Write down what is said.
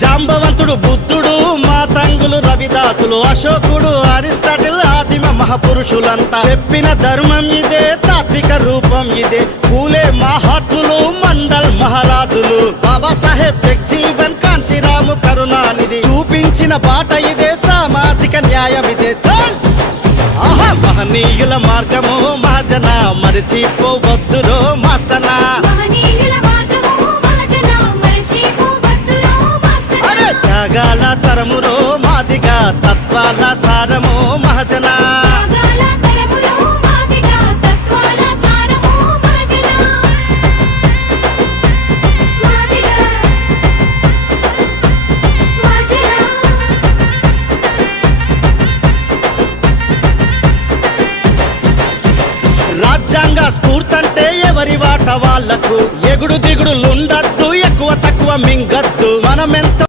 జాంబవంతుడు బుద్ధుడు, మాతంగులు రవిదాసులు, అశోకుడు, అరిస్టాటిల్, ఆదిమ మహాపురుషులంతా చెప్పిన ధర్మం ఇదే, తాత్విక రూపం ఇదే. పూలే మహాత్ములు, మండల్ మహారాజులు, బాబాసాహెబ్ జగ్జీవన్, కాన్శీరాము, కరుణానిధి చూపించిన బాట ఇదే, సామాజిక న్యాయం ఇదే. ఆహా, మహనీయుల మార్గము మహాజన, మరిచిపోవద్దురో మాస్టనా. అరే త్యాగాల తరమురో మాదిగా, తత్వాల సారమో మహాజనా. రాజ్యాంగ స్ఫూర్తంటే ఎవరి వాట వాళ్లకు, ఎగుడు దిగుడులుండద్దు, ఎక్కువ తక్కువ మింగద్దు. మనమెంత